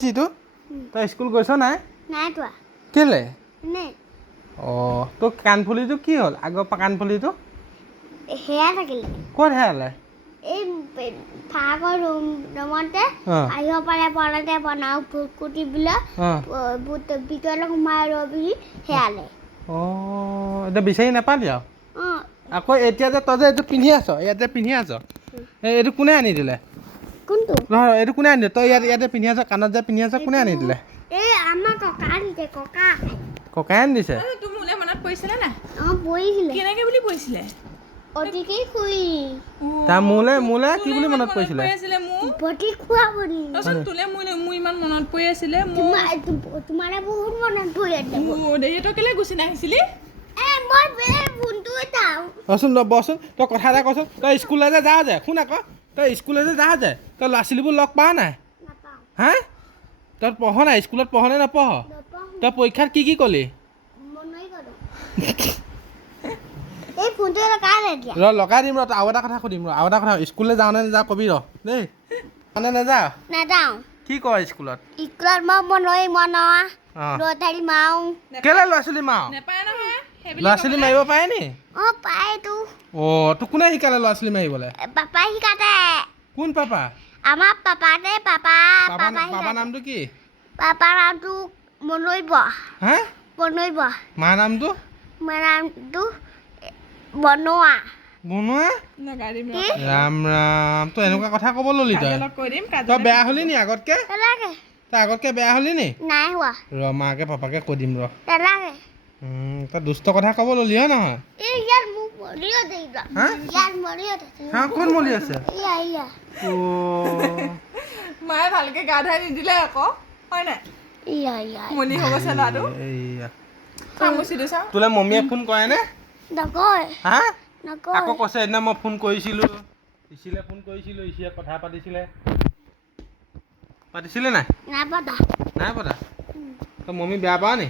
জিতু তই স্কুল গৈছ নাই? নাই তোৱা কেলে? নে অঁ তোৰ কাণফুলিটো কি হ'ল? আগৰ কাণফুলিটো হেয়া থাকিলে ক'ত হেৰালে? এই ফাগৰ ৰুমতে অঁ আহিব পাৰে পলতে বনাওঁ কুটি বোলে অঁ ভিতৰলৈ সোমাই ৰবি হেয়ালে অঁ এতিয়া বিচাৰি নাপালি আৰু অঁ আকৌ এতিয়া যে তই যে এইটো পিন্ধি আছ ইয়াত যে পিন্ধি আছ এইটো কোনে আনি দিলে? কোনটো নহয় এইটো কোনে আনি দিলে? তই ইয়াতে পিন্ধি আছ কাণত যে পিন্ধি আছ কোনে আনি দিলে? এই আমাৰ ককা আনিছে ককা ককাই আনি দিছে? তোৰ মোলে মনত পৰিছিলে না? অঁ পৰিছিলে কেনেকে বুলি পৰিছিলে? অতিকেই খুৰী তাৰ মোলে কি বুলি মনত পৰিছিলে? বটি খোৱা বুলি তাৰপিছত তোলে মোৰ ইমান মনত পৰি আছিলে তোমাৰ বহুত মনত পৰি আছে দেহিহঁতৰ কেলে গুচি নাহিছিলি? মই ফোনটো চাওঁ ৰচোন বচোন তই কথা এটা কচোন তই স্কুললৈ যে যাৱ যে শুন আকৌ তই স্কুললৈ যে যাৱ যে তই ল'ৰা ছোৱালীবোৰ লগ পাৱ নাই? নাপাওঁ হা তই পঢ় নাই স্কুলত পঢ় নে নপঢ়? তই পৰীক্ষাত কি ক'লি? মনই কৰোঁ এই ফোনটো লগালে এতিয়া লগাই দিম আৰু এটা কথা সুধিম আৰু এটা কথা স্কুললৈ যাওঁ নে নাযাওঁ কবি দেই মানে নাযাওঁ নাযাওঁ কি কৰ স্কুলত? স্কুলত মই মনই মনোৱা অঁ ৰটাৰী মাৰো কেলৈ ল'ৰা ছোৱালী মাৰ? নেপায় নহয় ল'ৰা ছোৱালী মাৰিব পাৰে নি? অঁ পায়তো অঁ তোক কোনে শিকালে ল'ৰা ছোৱালী মাৰিবলৈ? পাপাই শিকাতে কোন পাপা? আমাৰ পাপাতে বাবা শিকাতে নামটো কি? পাপাৰ নামটো মনৈব হা মনৈব মাৰ নামটো? মাৰ নামটো বনোৱা বনোৱা? লগাই দিম কি ৰাম ৰাম তই এনেকুৱা কথা ক'ব ললি তই কাজলক কৈ দিম তই বেয়া হ'লি নি আগতকে? নালাগে তই আগতকে বেয়া হ'লি নি? নাই হোৱা মাকে পাপাকে কৈ দিম নালাগে তই দুষ্ট কথা ক'ব ললি হয় নহয়? এই ইয়াত মোক মৰি আছে হা ইয়াত মৰি আছে হা ক'ত মলি আছে? ইয়া মায়ে ভালকে গা ধুৱাই নিদিলে আকৌ হয় নাই ইয়া মলি হৈ গৈছে ল'ৰাটো এইয়া খামুচি দিছ তোলে মমীয়ে ফোন কৰে নে? নকয় হা নকয় আকৌ কৈছে সেইদিনা মই ফোন কৰিছিলোঁ ইচিলে ফোন কৰিছিলোঁ ইচিয়ে কথা পাতিছিলে নাই নাই পতা নাই পতা তই মমী বেয়া পাৱ নি?